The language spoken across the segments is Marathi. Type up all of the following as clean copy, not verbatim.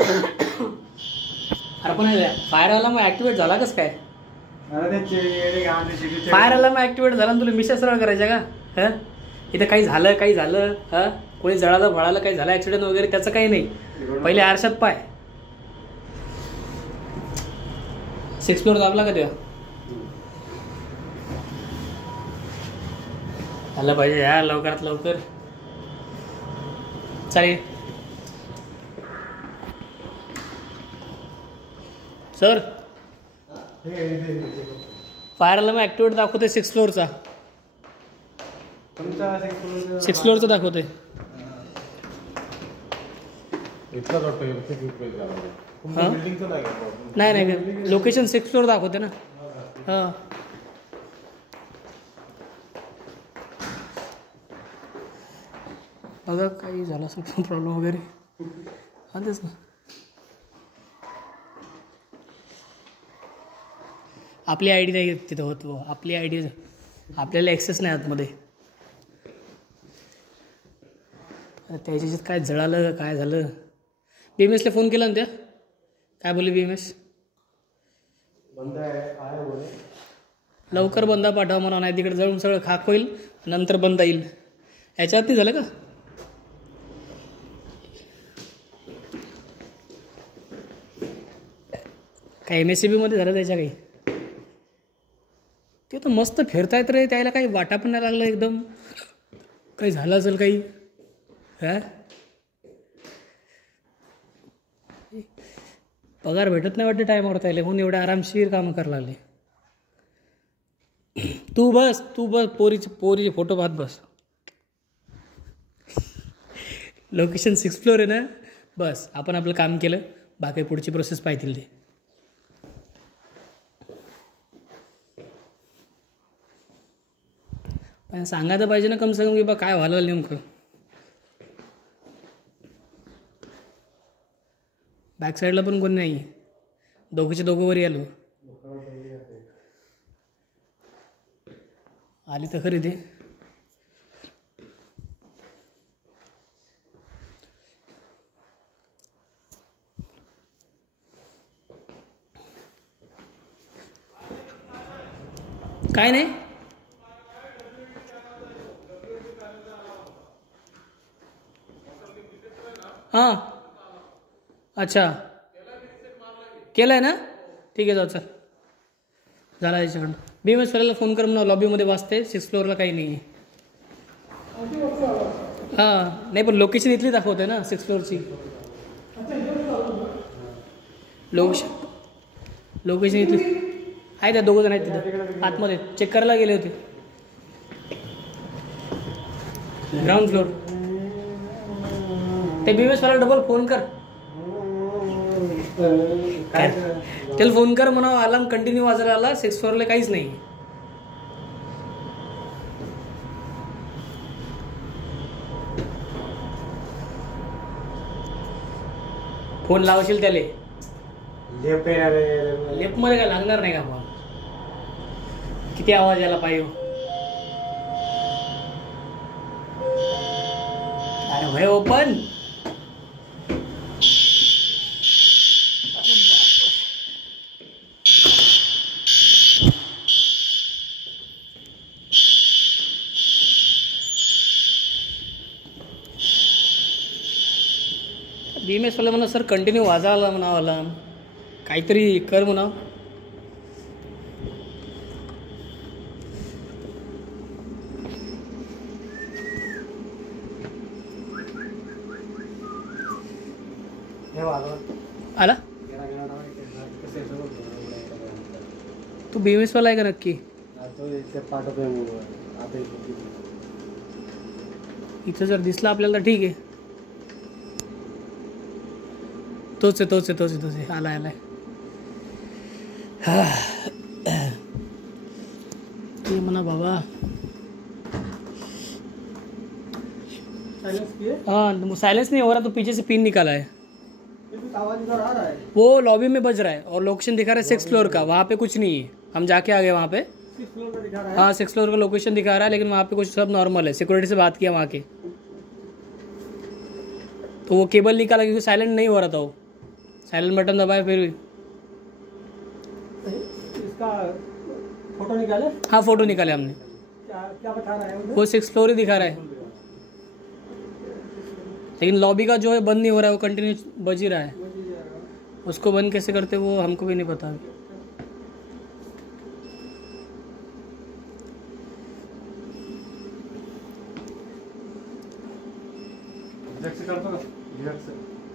अरे पण फायर अलार्म ऍक्टिवेट झाला कस काय? फायर अलार्म ऍक्टिवेट झाला तुला मिशा सरळ करायच्या का? हा इथं काही झालं हा कोणी जळालं भळालं काही झालं ऍक्सिडेंट वगैरे त्याचं काही नाही. पहिले आरशात पाय 6th फ्लोअर दाबला का तेव्हा झालं पाहिजे या लवकरात लवकर. चालेल सर. फायर अलार्म ऍक्टिवेट दाखवते 6th फ्लोअरचा. 6th फ्लोअरचा दाखवते. नाही लोकेशन 6th फ्लोअर दाखवते ना. हां बघा काही झालं असेल प्रॉब्लेम वगैरे. हां तेच ना. आपली आय डी नाही तिथं होत. आपली आय डी आपल्याला ॲक्सेस नाही आतमध्ये. त्याच्यात काय जळालं काय झालं. BMSला फोन केला ना त्या काय बोलले BMS लवकर बंदा पाठवा म्हणा नाही तिकडे जळून सगळं खाक होईल नंतर बंद येईल. याच्या आधी झालं का? काय MSCB मध्ये झालं त्याच्या काही ते तर मस्त फिरतायत रे. त्याला काही वाटा पण नाही लागलं एकदम. काही झालं असेल काही. हा पगार भेटत नाही वाटते टायमावर त्याला म्हणून एवढे आरामशीर कामं करायला लागले. तू बस पोरीचे फोटो पाहत बस. लोकेशन 6th फ्लोअर आहे ना. बस आपण आपलं काम केलं बाकी पुढची प्रोसेस पाहतील ते. पण सांगायचं पाहिजे ना कम से कम की बा काय व्हायला नेमकं. बॅक साईडला पण कोणी नाही. दोघीच्या दोघं वरी आलो. आली तर खरी ते. काय नाही हां अच्छा केलं आहे ना. ठीक आहे जाऊ चल झाला याच्याकडून. BMS वाल्याला फोन कर म्हणा लॉबीमध्ये वाचते 6th फ्लोअरला काही नाही आहे. हां नाही पण लोकेशन इथली दाखवते ना 6th फ्लोअरची. लोकेशन इथली आहे. त्या दोघं जण आहेत तिथं आतमध्ये चेक करायला गेले होते. Ground floor. ते BMS वाला डबल फोन कर. काय त्याला फोन कर म्हणा अलार्म कंटिन्यू वाजायला आला 6th फ्लोअरला काहीच नाही. फोन लावशील त्याले लेफ्ट मध्ये काय लागणार नाही का फोन. किती आवाज यायला पाहिजे. अरे भाई ओपन BMS वाला म्हणा सर कंटिन्यू वाजायला म्हणावं अलार्म काहीतरी कर म्हणा. आला तू BMS वाला आहे का नक्की. इथं जर दिसला आपल्याला तर ठीक आहे. तोच आहे आलाय. ये म्हणा बाबा. हाँ साइलेंस नहीं हो रहा तो पीछे से पिन निकाला है. आवाज इधर आ रहा है. वो लॉबी में बज रहा है और लोकेशन दिखा रहा है 6th फ्लोर का. वहाँ पे कुछ नहीं है. हम जाके आ गए वहाँ पे. 6th फ्लोर का दिखा रहा है. हाँ 6th फ्लोर का लोकेशन दिखा रहा है लेकिन वहाँ पे कुछ सब नॉर्मल है. सिक्योरिटी से बात किया वहाँ के तो वो केबल निकाला क्योंकि साइलेंट नहीं हो रहा था वो. साइलेंट बटन दबाए फिर भी। इसका फोटो निकाले? हाँ फोटो निकाले हमने। क्या बता रहा है वो 6th फ्लोर ही दिखा रहा है, लेकिन लॉबी का जो है बंद नहीं हो रहा है, वो कंटिन्यू बज ही रहा है। उसको बंद कैसे करते वो हमको भी नहीं पता अभी।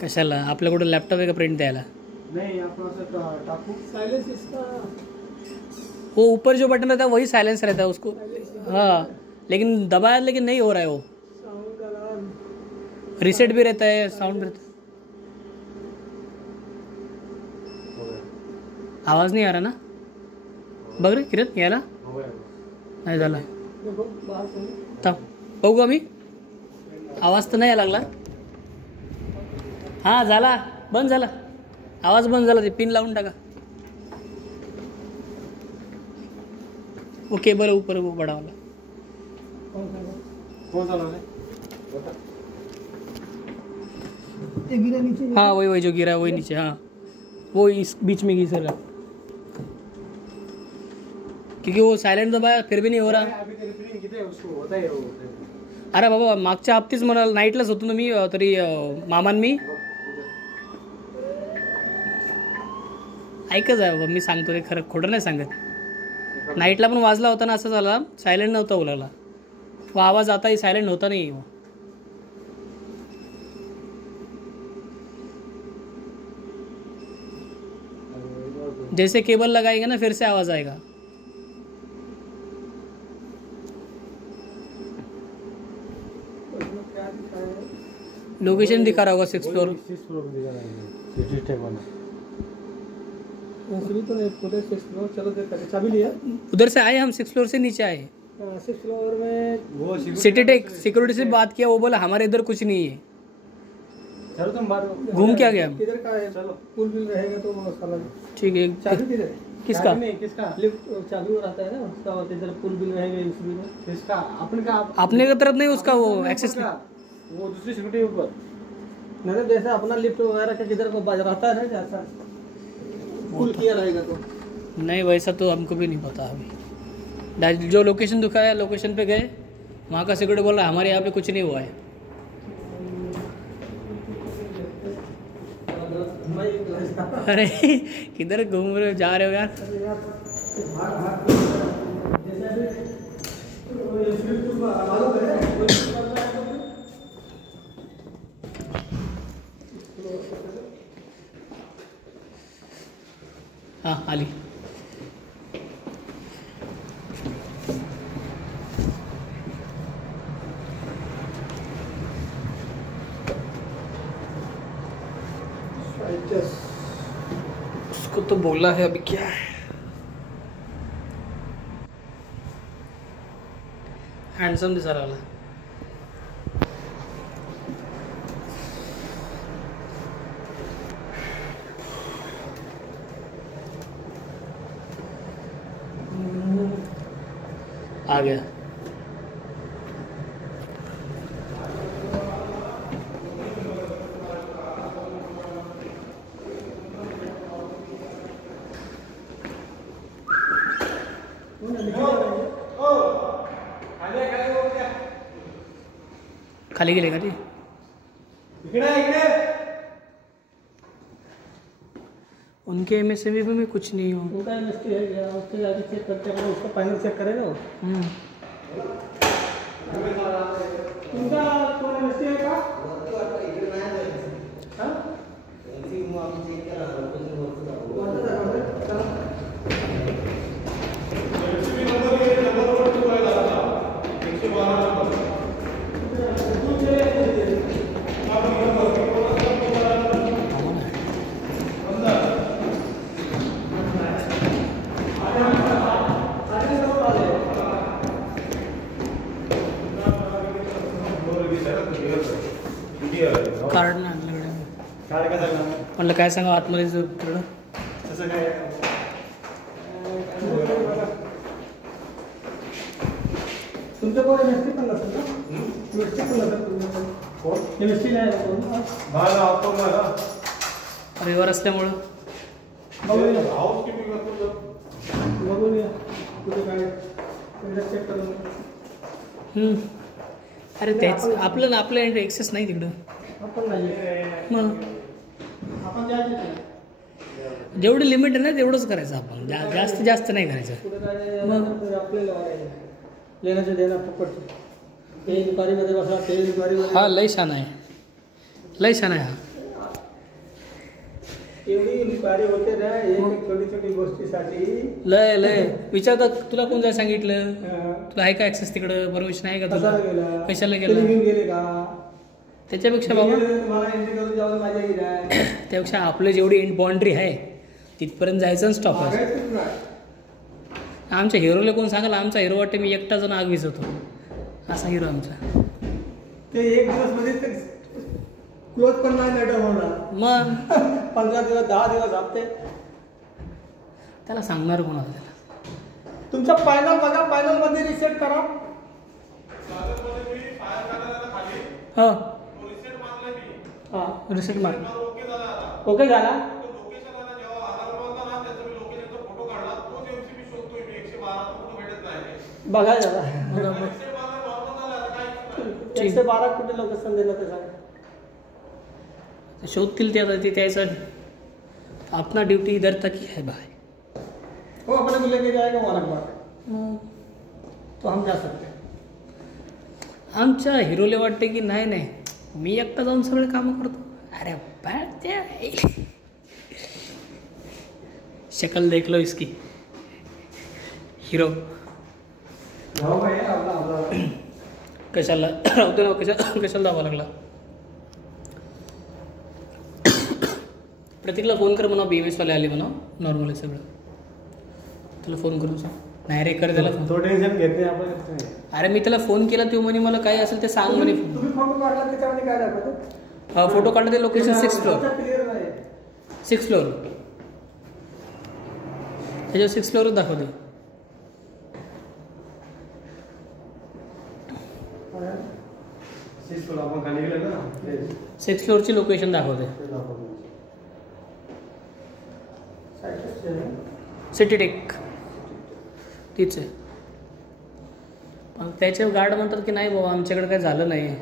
कशाला आपल्या कुठं लॅपटॉप आहे का प्रिंट द्यायला? नहीं, टाकू साइलेंस इसका। वो ऊपर जो बटन रहता है वही साइलेंस रहता है उसको, हाँ, लेकिन दबाया लेकिन नहीं हो रहा है वो। साउंड अलार्म रीसेट भी रहता है, साउंड भी रहता है। आवाज नहीं आ रहा ना? बघ रे किरण यायला नाही झाला देखो बाहर से थांब बघू आम्ही। आवाज तर नाही यायला लागला। हां झाला, बंद झाला आवाज, बंद झाला। ते पिन लावून टाका। वो केबल है ऊपर वो बड़ा वाला। कौन सा है? ये गिरा नीचे। हाँ वही वही जो गिरा है वही नीचे। हाँ वो इस बीच में घिस रहा है, क्योंकि वो सायलेंट दबाया फिर भी नहीं हो रहा। अभी तरी प्रिंट किती आहे उसको होता है वो। अरे बाबा मागच्या हप्तीच म्हणाल नाईटलाच होतो ना मी, तरी मामान मी ऐकच आहे बाबा, मी सांगतो रे खरं, खोटं नाही सांगत। नाईटला पण वाजला होता ना असं झाला, सायलेंट नव्हता बोलायला, वो आवाज आता ही सायलेंट होता नहीं वो। जैसे केबल लगाएंगे ना फिर से आवाज आएगा। लोकेशन दिखा रहा होगा 6th फ्लोर। 6th फ्लोर दिखा रहा है, सिटी टेक वाला। सुनी तो नहीं पूरे 6th फ्लोर। चलो देखते हैं, चाबी लिया। उधर से आए हम, 6th फ्लोर से नीचे आए। 6th फ्लोर में वो सिटी टेक सिक्योरिटी से बात किया, वो बोला हमारे इधर कुछ नहीं है। चलो तुम बाहर घूम के आ गया हम। किधर का है? चलो पुल भी रहेगा तो वो साला। ठीक है। चाबी किधर है? किसका? नहीं किसका? लिफ्ट चाबी और आता है ना उसका, और इधर पुल भी रहेगा इसमें। किसका? अपने का? अपने की तरफ नहीं, उसका वो एक्सेस वो दूसरी सिक्योरिटी ऊपर नहीं, जैसे अपना लिफ्ट वगैरह का किधर को बाज रहता है ना, जैसा पुल किया रहेगा तो नहीं, वैसा तो हमको भी नहीं पता अभी। जो लोकेशन दिखाया लोकेशन पे गए, वहाँ का सिक्योरिटी बोल रहा है हमारे यहाँ पे कुछ नहीं हुआ है। अरे किधर घूम रहे हो, जा रहे हो यार? हाँ आली। उसको तो बोला है, अभी क्या है? हैंडसम दिसा रहा है। आ गया। खाली गेले का ती? उनके एमएसएमई में कुछ नहीं हो। उनका एमएसटी है क्या? उससे जाके चेक करते हैं, उसका फाइनल चेक करेगा वो। उनका कौन एमएसटी है का? कार्ड ना म्हणलं काय सांगा आतमध्ये थोडं तसं काय तुमचं कोण एमएसटी पण नसेल ना? एमएसटी पण नसेल कोण? एमएसटी नाही अरे रविवार असल्यामुळं बघून या कुठे काय चेक करून. अरे त्याच आपलं ना आपलं एक्सेस नाही तिकडं. आपण नाही मग आपण जायचं जेवढी लिमिट आहे ना तेवढंच करायचं आपण. जास्त नाही करायचं. कुठे काय आपल्याला लेण्याचं देणं फुकट. ते दुकानीमध्ये बसा ते दुकानीमध्ये. हा लय छान आहे, लय छान आहे हा. एवढी दुकानी होते ना एक छोटी छोटी गोष्टीसाठी. लय विचारतात तुला कोण जाय सांगितलं, तुला आहे का ॲक्सेस तिकडं, परमिशन आहे का तुला, कशाला गेला. गेले का त्याच्यापेक्षा बाबा मला एंट्री करून जाऊन माझ्या त्यापेक्षा आपलं जेवढी एंड बाउंड्री आहे तिथपर्यंत जायचं आणि स्टॉप आहे. आमच्या हिरोला कोण सांगाल, आमचा हिरो वाटते मी एकटा जण आग विझवतो असा हिरो आमचा. ते एक दिवस मध्ये क्लोज पण नाही मॅटर होणार. मग 15 दिवस 10 दिवस हप्ते त्याला सांगणार कोण आता त्याला. तुमचा फायनल बघा, फायनल मध्ये रिसेट करा. रिसेट मार. ओके झाला. बघा जरा 112 कुठे लोकेशन दिलं ते सांगा. शोधतील ते आता ते त्याचं. अपना ड्यूटी इधर तक ही है भाई. हो अपने को लेके जाएगा औरंगाबाद तो हम जा सकते. आमच्या हिरोले वाटते की नाही मी एकटा जाऊन सगळे कामं करतो. अरे बाळ त्या शक्ल देख लो इसकी. हिरो कशाला राहतो ना, कशाला दावा लागला. प्रतीकला फोन कर म्हणा, BMS वाले आले म्हणा, नॉर्मल आहे सगळं. तुला फोन करून सांग. नाही रे कर त्याला फोन. तो टेन्शन घेत नाही आपण. अरे मी त्याला फोन केला तो म्हणे मला काय असेल ते सांग म्हणे. तुम्ही फोटो काढला त्याच्यामध्ये काय दाखवतो. हा फोटो काढला ते लोकेशन 6th फ्लोअर. क्लिअर नाही 6th फ्लोअर त्याच्यावर 6th फ्लोअरच दाखवते. 6th फ्लोअरची लोकेशन दाखवते. सिटी टेक तीच आहे. पण त्याचे गार्ड म्हणतात की नाही बाबा आमच्याकडे काही झालं नाही.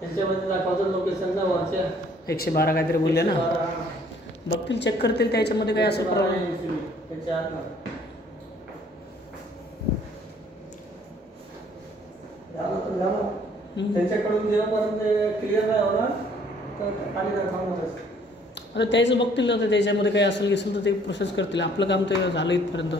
त्याच्यामध्ये दाखवतात लोकेशनला वरच्या 112 काहीतरी बोलले ना. बघतील चेक करतील त्याच्यामध्ये काही असं प्रॉब्लेम. त्यांच्याकडून जेव्हापर्यंत क्लिअर नाही होणार तर खाली दाखवणारच. आता त्याचं बघतील ना, त्याच्यामध्ये काही असेल तर ते प्रोसेस करतील. आपलं काम ते झालं इथपर्यंत.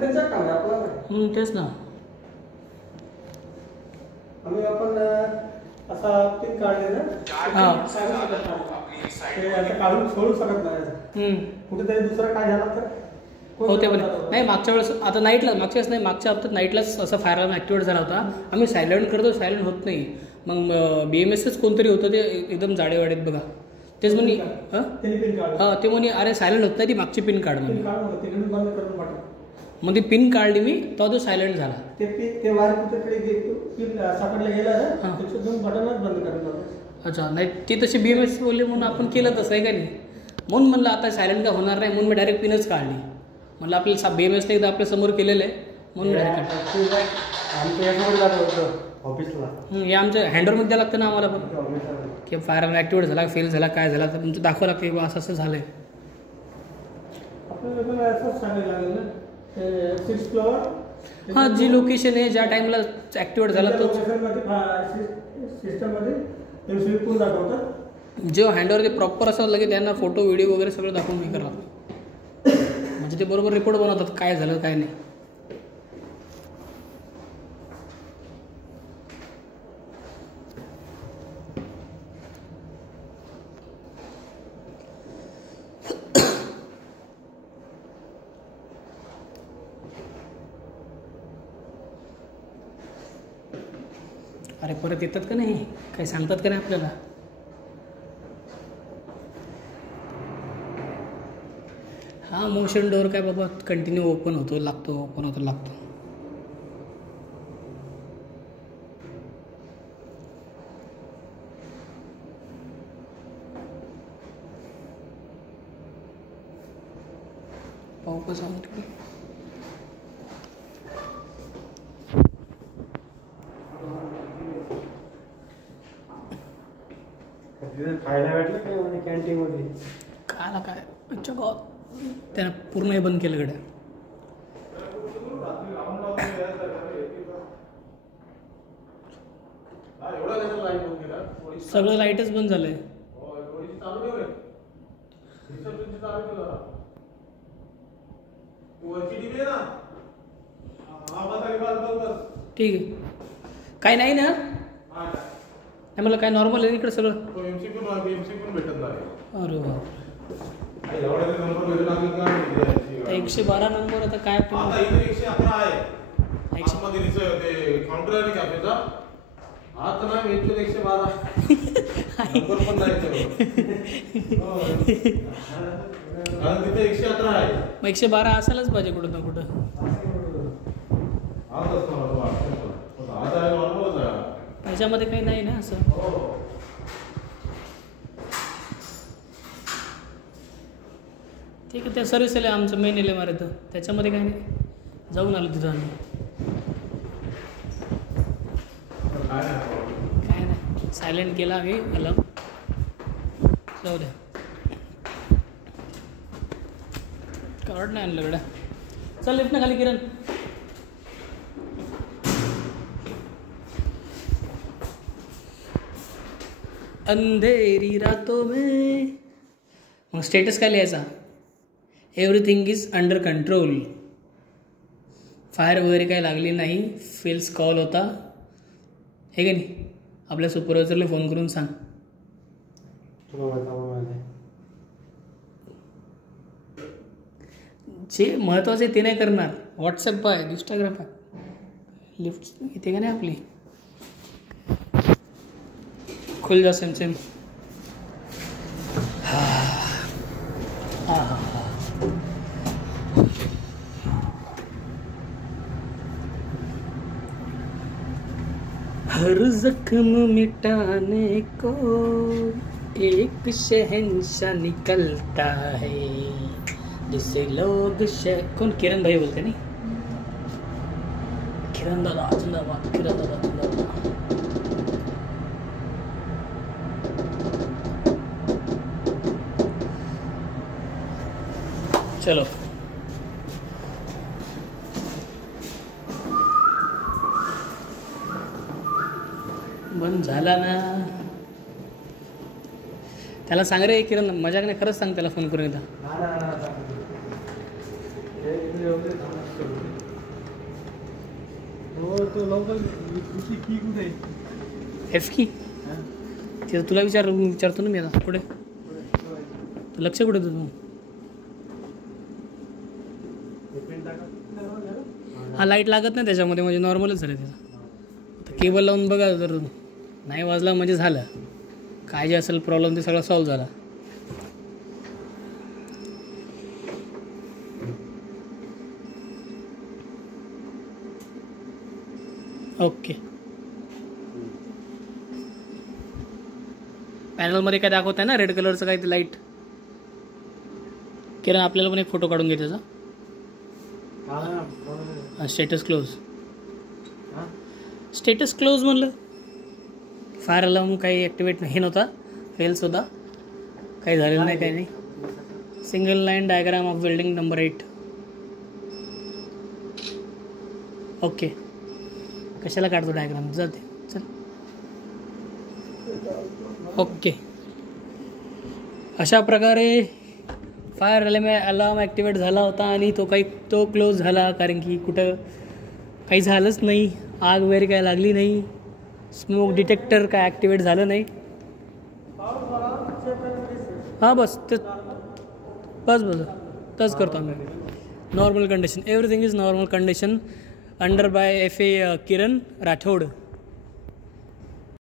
त्यांचं काम आहे आपलं. तेच ना. आम्ही आपण असा पिन काढले ना ते काढून सोडू शकत नाही. कुठेतरी दुसरं काय झालं तर हो ते पण नाही. मागच्या वेळेस आता नाईटला, मागच्या वेळेस नाही, मागच्या हप्त्यात नाईटलाच असा फायर अलार्म ॲक्टिवेट झाला होता. आम्ही सायलेंट करतो, सायलेंट होत नाही. मग BMSच कोणतरी होतं ते एकदम जाडेवाडेत बघा. तेच म्हणे हां ते म्हणे अरे सायलेंट होत नाही ती मागची पिन काढ म्हणे. मग ती पिन काढली मी तेव्हा तो सायलेंट झाला. अच्छा नाही ती तशी BMS बोलली म्हणून आपण केलं तसं आहे का नाही. म्हणून म्हणलं आता सायलेंट काय होणार नाही म्हणून मी डायरेक्ट पिनच काढली. म्हणलं आपल्याला BMSने एकदा आपल्या समोर केलेलं आहे म्हणून डायरेक्ट ऑफिसला हे आमच्या हँडवरमध्ये द्यावं लागतं ना आम्हाला पण की फायर अलार्म ॲक्टिवेट झाला, फेल झाला, काय झाला तर तुमचं दाखवावं लागतं की असं असं झालं आहे. हां जी लोकेशन आहे ज्या टाईमला ॲक्टिवेट झाला तो जो हँडवर ते प्रॉपर असं लगे त्यांना फोटो व्हिडिओ वगैरे सगळं दाखवून हे करावं लागतं. म्हणजे ते बरोबर रिपोर्ट बनवतात काय झालं काय नाही. अरे परत येतात का नाही, काही सांगतात का नाही आपल्याला. हा मोशन डोअर काय बाबा कंटिन्यू ओपन होतो लागतो, ओपन होतो लागतो. पाहू कसं म्हणते. खायला भेटलं काय कॅन्टीनमध्ये? खायला काय अच्छा गावात त्यानं पूर्ण हे बंद केलं गड्या. सगळं लाईटच बंद झालंय. ठीक आहे, काही नाही ना. नाही मला काय नॉर्मल आहे इकडे सगळं. अरे वा, 112 नंबर. आता काय मग 112 असायलाच पाहिजे कुठं ना कुठं. त्याच्यामध्ये काही नाही ना असं. ठीक आहे, त्या सर्व्हिस आहे आमचं मेन एल MR येतं, त्याच्यामध्ये काही नाही. जाऊन आलो तिथं आम्ही. काय नाही, सायलेंट केला आम्ही अलार्म. जाऊ द्या, कार्ड नाही आणलं गड्या. चल लिफ्ट ना खाली किरण. अंधेरी रातों में. मग स्टेटस काय लिहायचा? Everything is under control. Fire वगैरे काय लागली नाही. फेल्स कॉल होता हे का नाही. आपल्या सुपरवायझरला फोन करून सांग. जे महत्त्वाचे ते नाही करणार. व्हॉट्सअप आहे, इंस्टाग्राम आहे, लिफ्ट इथे का नाही आपली. खुल जा सेम सेम. हर जख्म मिटाने को एक शहंशाह निकलता है जिसे लोग कौन किरण भाई बोलते नहीं. किरण दादा जिंदाबाद, किरण दादा जिंदाबाद. चलो बंद झाला ना. त्याला सांग रे किरण, मजाक नाही, खरंच सांग त्याला फोन करून एकदा. एफ की तिथं तुला विचारतो ना मी आता. कुठे लक्ष कुठे तुझं? हा लाईट लागत नाही त्याच्यामध्ये, म्हणजे नॉर्मलच झालं त्याचं. आता केबल लावून बघा, जर नाही वाजला म्हणजे झालं. काय जे असेल प्रॉब्लेम ते सगळा सॉल्व्ह झाला. ओके. पॅनलमध्ये काय दाखवत आहे ना रेड कलरचं काही ते लाईट. किरण आपल्याला पण एक फोटो काढून घे त्याचा. Status close. स्टेटस क्लोज म्हणलं. फायर अलार्म काही ॲक्टिवेट हे नव्हता, फेल्स होता, काही झालेलं नाही, काही नाही. Single line diagram of building number 8. Okay, कशाला काढतो डायग्राम, जाते चल. ओके, अशा प्रकारे फायर अलार्म ॲक्टिवेट झाला होता आणि तो क्लोज झाला. कारण की कुठं काही झालंच नाही, आग वगैरे काय लागली नाही, स्मोक डिटेक्टर काय ॲक्टिवेट झालं नाही. हां बस ते बस तच करतो आम्ही. Normal condition, everything is normal condition under by FA Kiran Rathod.